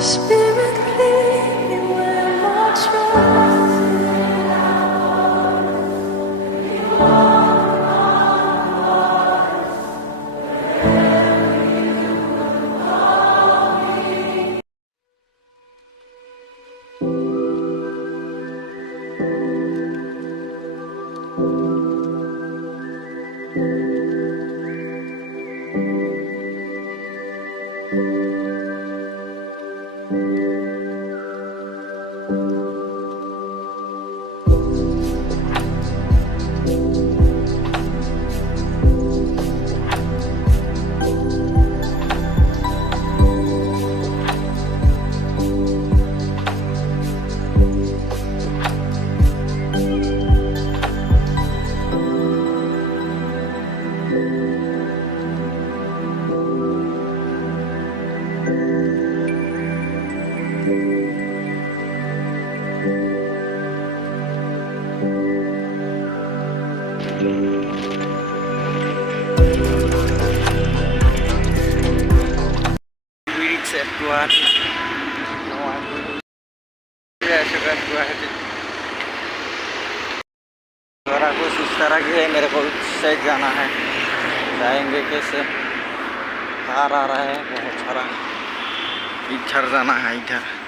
Spirit, lead me where my trust Guwahati गुवाहाटी थोड़ा कुछ इस तरह की है। मेरे को उस साइड जाना है, जाएंगे कैसे? कार आ रहा है बहुत सारा, इधर जाना है इधर।